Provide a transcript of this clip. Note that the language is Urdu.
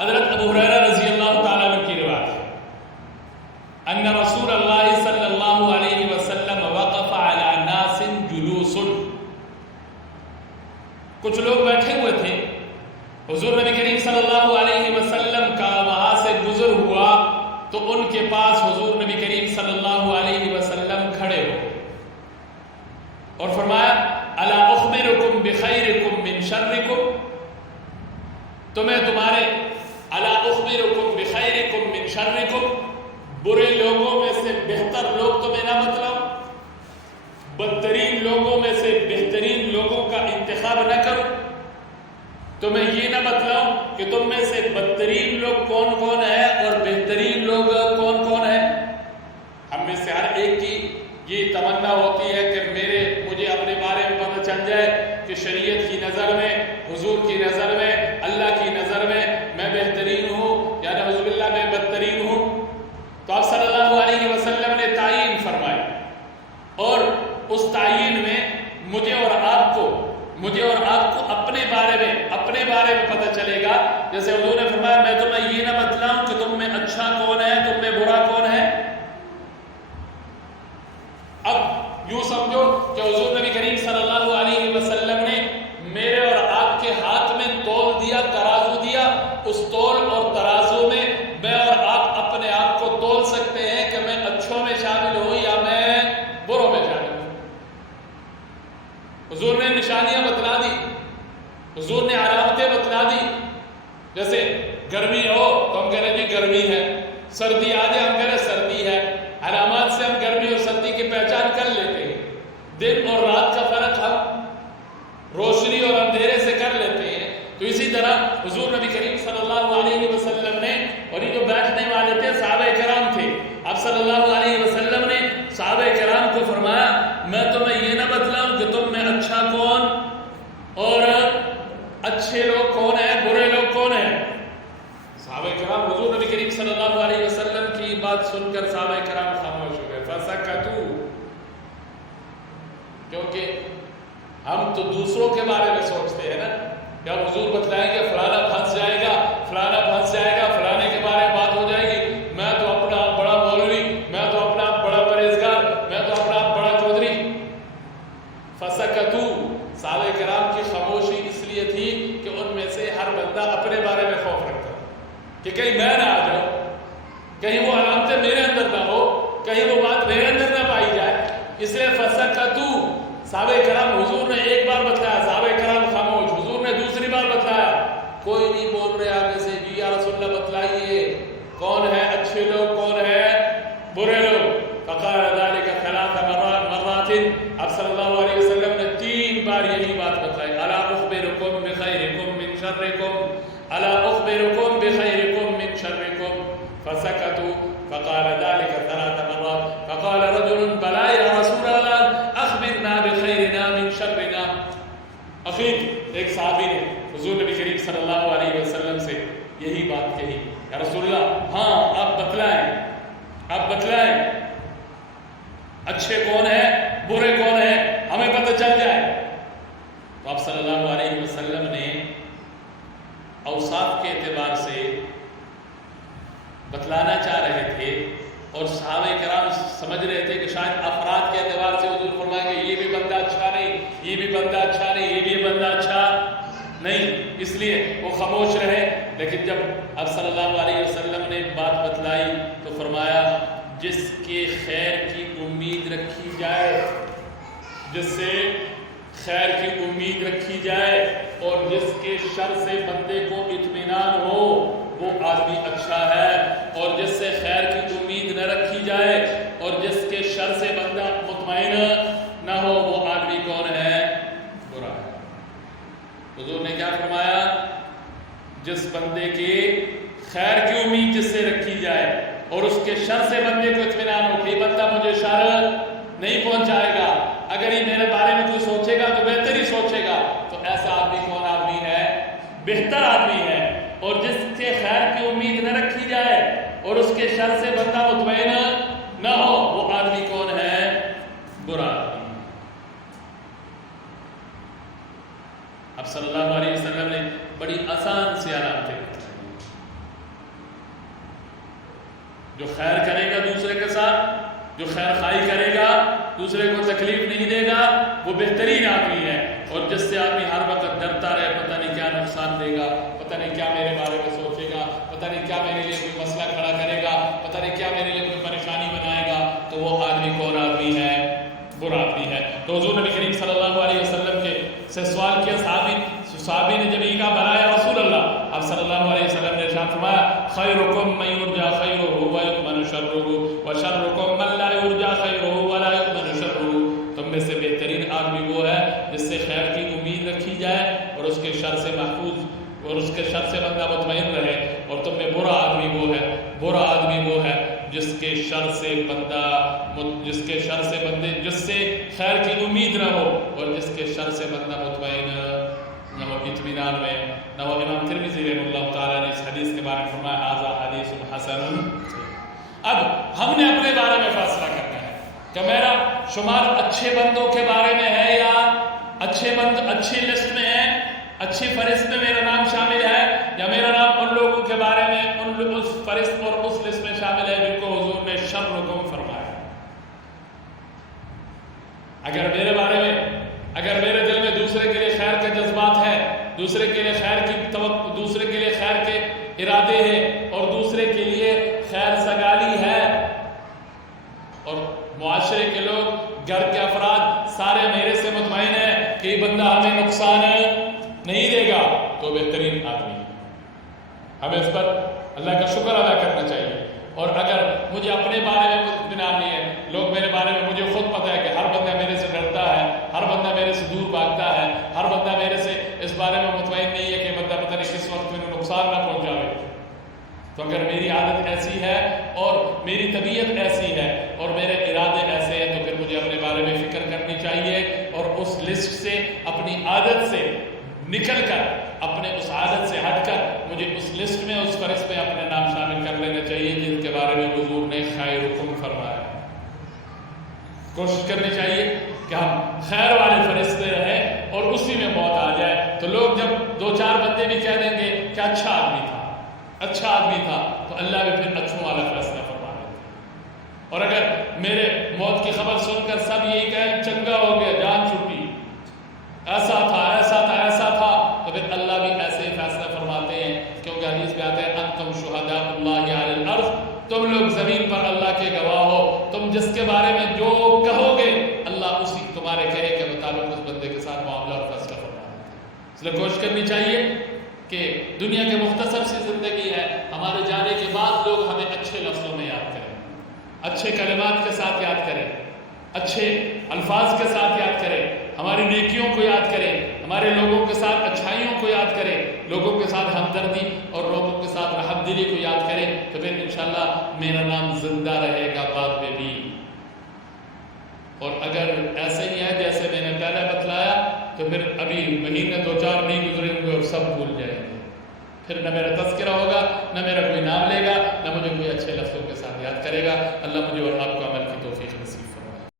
حضرت ابو ہریرہ رضی اللہ تعالیٰ عنہ کی روایت ہے ان رسول اللہ صلی اللہ علیہ وسلم وقف علی ناس جلوس، کچھ لوگ بیٹھے ہوئے تھے، حضور نبی کریم صلی اللہ علیہ وسلم کا وہاں سے گزر ہوا تو ان کے پاس حضور نبی کریم صلی اللہ علیہ وسلم کھڑے ہو اور فرمایا الا اخبرکم بخیرکم من شرکم، تمہیں تمہارے الا اخبرکم بخیرکم من شرکم، برے لوگوں میں سے بہتر لوگ تمہیں نہ بتلاؤں، بدترین لوگوں میں سے بہترین لوگوں کا انتخاب نہ کرو، تمہیں یہ نہ بتلاؤں کہ تم میں سے بدترین لوگ کون کون ہیں اور بہترین لوگ کون کون ہیں۔ ہم میں سے ہر ایک کی یہ تمنا ہوتی ہے کہ مجھے اپنے بارے میں پتہ چل جائے کہ شریعت کی نظر میں، حضور کی نظر میں، اللہ کی نظر میں بہترین ہوں یا نعوذ باللہ میں بدترین ہوں۔ تو آپ صلی اللہ علیہ وسلم نے تعیین فرمائی، اور اس تعیین میں مجھے اور آپ کو اپنے بارے میں پتہ چلے گا۔ جیسے حضور نے فرمایا میں تمہیں یہ نہ بتلاؤں کہ تم میں اچھا کون ہے، تم میں برا کون ہے۔ اب یوں سمجھو کہ حضور نبی کریم صلی اللہ علیہ وسلم نے میرے اور آپ کے ہاتھ میں تول دیا، ترازو دیا، اس تول اور ترازو میں میں اور آپ اپنے آپ کو تول سکتے ہیں کہ میں اچھوں میں شامل ہوں یا میں بروں میں شامل ہوں۔ حضور نے نشانیاں بتلا دی، حضور نے علامتیں بتلا دی۔ جیسے گرمی ہو تو ہم کہہ رہے ہیں جی گرمی ہے، سردی آ جائے ہم کہہ رہے ہیں سردی ہے، علامات سے ہم گرمی اور سردی کی پہچان کر لیتے ہیں۔ دن اور رات کا فرق ہم روشنی اور اندھیرے سے کر لیتے ہیں۔ تو اسی طرح حضور نبی کریم صلی اللہ علیہ وسلم نے، اور یہ جو بیٹھنے والے تھے صحابہ کرام تھے، اب صلی اللہ علیہ وسلم نے صحابہ کرام کو فرمایا میں تمہیں یہ نہ بتلاؤں کہ تم میں اچھا کون اور اچھے لوگ کون ہیں، برے لوگ کون ہیں۔ صحابہ کرام حضور نبی کریم صلی اللہ علیہ وسلم کی بات سن کر صحابہ کرام خاموش ہو گئے، فسکتوا، کیونکہ ہم تو دوسروں کے بارے میں سوچتے ہیں نا کہ حضور بتلائیں گے فلانا پھنس جائے گا، فلانا پھنس جائے گا، فلانے کے بارے میں بات ہو جائے گی، میں تو اپنا آپ بڑا مولوی، میں تو اپنا آپ بڑا پرہیزگار، میں تو اپنا آپ بڑا چودھری۔ فسکتوا، صحابہ کرام کی خاموشی اس لیے تھی کہ ان میں سے ہر بندہ اپنے بارے میں خوف رکھتا کہ کہیں میں نہ آ جاؤں، کہیں وہ علامتیں میرے اندر نہ ہو، کہیں وہ بات میرے اندر نہ پائی جائے، اس لیے فسکتوا۔ صحابہ کرام، حضور نے ایک بار بتلایا، صحابہ کرام خاموش، حضور نے دوسری بار بتلایا، کوئی نہیں بول رہے آگے سے جی یا رسول اللہ بتلائیے کون ہے اچھے لوگ، کون ہے برے لوگ۔ فقال ذلك ثلاث مرات، اب صلی اللہ علیہ وسلم نے 3 بار یہی بات بتلائی، الا اخبرکم بخیرکم من شرکم، الا اخبرکم بخیرکم من شرکم، فسکتوا فقال ذلك 3 مرات، فقال رجل بلا یا رسول اللہ اخبرنا بخیرنا من شرنا۔ اخیر ایک صحابی نے حضور نبی کریم صلی اللہ علیہ وسلم سے یہی بات کہی، یا رسول اللہ ہاں آپ بتلائیں اچھے کون ہیں، برے کون ہیں، ہمیں پتہ چل جائے۔ تو آپ صلی اللہ علیہ وسلم نے اوصاف کے اعتبار سے بتلانا چاہ رہے تھے، اور صحابہ کرام سمجھ رہے تھے کہ شاید افراد کے اعتبار سے حضور فرمائیں گے یہ بھی بندہ اچھا نہیں، یہ بھی بندہ اچھا نہیں، یہ بھی بندہ اچھا نہیں، اس لیے وہ خاموش رہے۔ لیکن جب اب صلی اللہ علیہ وسلم نے بات بتلائی تو فرمایا جس کے خیر کی امید رکھی جائے، جس سے خیر کی امید رکھی جائے اور جس کے شر سے بندے کو اطمینان ہو وہ آدمی اچھا ہے، اور جس سے خیر کی امید نہ رکھی جائے اور جس کے شر سے بندہ مطمئن نہ ہو وہ آدمی کون ہے، برا ہے۔ حضور نے کیا فرمایا، جس بندے کی خیر کی امید جس سے رکھی جائے اور اس کے شر سے بندے کو اطمینان ہو کہ بندہ مجھے شر نہیں پہنچائے گا، اگر یہ میرے بارے میں کوئی سوچے گا تو بہتر ہی سوچے گا، تو ایسا آدمی کون آدمی ہے، بہتر آدمی ہے۔ اور جس کے خیر کی امید نہ رکھی جائے اور اس کے شر سے بندہ مطمئن نہ ہو وہ آدمی کون ہے، برا آدمی۔ اب صلی اللہ علیہ وسلم نے بڑی آسان سی علامتیں بتائیں، جو خیر کرے گا دوسرے کے ساتھ، جو خیر خائی کرے گا، دوسرے کو تکلیف نہیں دے گا، وہ بہترین آدمی ہے۔ اور جس سے آدمی ہر وقت ڈرتا رہے پتہ نہیں کیا نقصان دے گا، پتہ نہیں کیا میرے بارے میں سوچے گا، پتہ نہیں کیا میرے لیے کوئی مسئلہ کھڑا کرے گا، پتہ نہیں کیا میرے لیے کوئی پریشانی بنائے گا، تو وہ آدمی کون آدمی ہے؟ برا آدمی ہے۔ تو حضور نبی کریم صلی اللہ علیہ وسلم کے سے سوال کیا صحابی نے جب یہ کہا بنا یا رسول اللہ، آپ صلی اللہ علیہ وسلم نے ارشاد فرمایا خیرکم من یرجی خیرہ ویؤمن شرہ وشرکم من لا یرجی خیرہ ولا یؤمن شرہ۔ تم میں سے بہترین آدمی وہ ہے جس سے خیر کی امید رکھی جائے اور اس کے شر سے محفوظ اور اس کے شر سے بندہ مطمئن رہے، اور تم میں برا آدمی وہ ہے، برا آدمی وہ ہے جس کے شر سے جس سے خیر کی امید نہ ہو اور جس کے شر سے بندہ مطمئن نہ ہو، اطمینان میں نہ ہو۔ امام ترمذی رحمہ اللہ تعالیٰ نے اس حدیث کے بارے میں فرمایا ھذا حدیث حسن۔ اب ہم نے اپنے بارے میں فیصلہ کرنا ہے کہ میرا شمار اچھے بندوں کے بارے میں ہے یا اچھے بند اچھی لسٹ میں ہے، اچھی فہرست میں میرا نام شامل ہے، یا میرا نام ان لوگوں کے بارے میں اس فہرست اور اس لسٹ میں شامل ہے جن کو حضور نے شرکم فرمایا۔ اگر میرے بارے میں، اگر میرے دل میں دوسرے کے لیے خیر کے جذبات ہے، دوسرے کے لیے خیر کی توقع، دوسرے کے لیے خیر کے ارادے ہیں اور دوسرے کے لیے خیر سگالی ہے، اور معاشرے کے لوگ، گھر کے افراد سارے میرے سے مطمئن ہیں کہ یہ بندہ ہمیں نقصان نہیں دے گا، تو بہترین آدمی ہے۔ ہمیں اس پر اللہ کا شکر ادا کرنا چاہیے۔ اور اگر مجھے اپنے بارے میں اطمینان نہیں ہے، لوگ میرے بارے میں، مجھے خود پتہ ہے کہ ہر بندہ میرے سے ڈرتا ہے، ہر بندہ میرے سے دور بھاگتا ہے، ہر بندہ میرے سے اس بارے میں مطمئن نہیں ہے کہ بندہ پتہ نہیں کس وقت میرے نقصان نہ پہنچاوے، تو اگر میری عادت ایسی ہے اور میری طبیعت ایسی ہے اور میرے ارادے ایسے ہیں، تو پھر مجھے اپنے بارے میں فکر کرنی چاہیے اور اس لسٹ سے، اپنی عادت سے نکل کر، اپنے اس عادت سے ہٹ کر مجھے اس لسٹ میں، اس فہرست میں اپنے نام شامل کر لینا چاہیے جن کے بارے میں حضور نے خیرکم فرمایا۔ کوشش کرنی چاہیے کہ ہم خیر والے فہرست میں رہیں اور اسی میں موت آ جائے تو لوگ جب دو چار بندے بھی کہہ دیں گے کہ اچھا آدمی تھا، اچھا آدمی تھا، تو اللہ بھی پھر اچھوں والا فیصلہ فرما دیتا ہے۔ اور اگر میرے موت کی خبر سن کر سب یہی کہیں چنگا ہو گیا، جان چھوٹی، ایسا تھا ایسا تھا ایسا تھا، تو پھر اللہ بھی ایسے ہی فیصلہ فرماتے ہیں، کیونکہ حدیث میں آتے ہیں انتم شہداء اللہ علی الارض، تم لوگ زمین پر اللہ کے گواہ ہو، تم جس کے بارے میں جو کہو گے اللہ اسی تمہارے کہے کے مطابق اس بندے کے ساتھ معاملہ اور فیصلہ فرما دیتے ہیں۔ اس لیے کوشش کرنی چاہیے کہ دنیا کے مختصر سی زندگی ہے، ہمارے جانے کے بعد لوگ ہمیں اچھے لفظوں میں یاد کریں، اچھے کلمات کے ساتھ یاد کریں، اچھے الفاظ کے ساتھ یاد کریں، ہماری نیکیوں کو یاد کریں، ہمارے لوگوں کے ساتھ اچھائیوں کو یاد کریں، لوگوں کے ساتھ ہمدردی اور لوگوں کے ساتھ رحم دلی کو یاد کریں، تو پھر انشاءاللہ میرا نام زندہ رہے گا بعد میں بھی۔ اور اگر ایسے ہی ہے جیسے میں نے پہلے بتلایا تو پھر ابھی مہینے دو چار نہیں گزریں گے اور سب بھول جائیں گے، پھر نہ میرا تذکرہ ہوگا، نہ میرا کوئی نام لے گا، نہ مجھے کوئی اچھے لفظوں کے ساتھ یاد کرے گا۔ اللہ مجھے اور آپ کو عمل کی توفیق نصیب فرمائے۔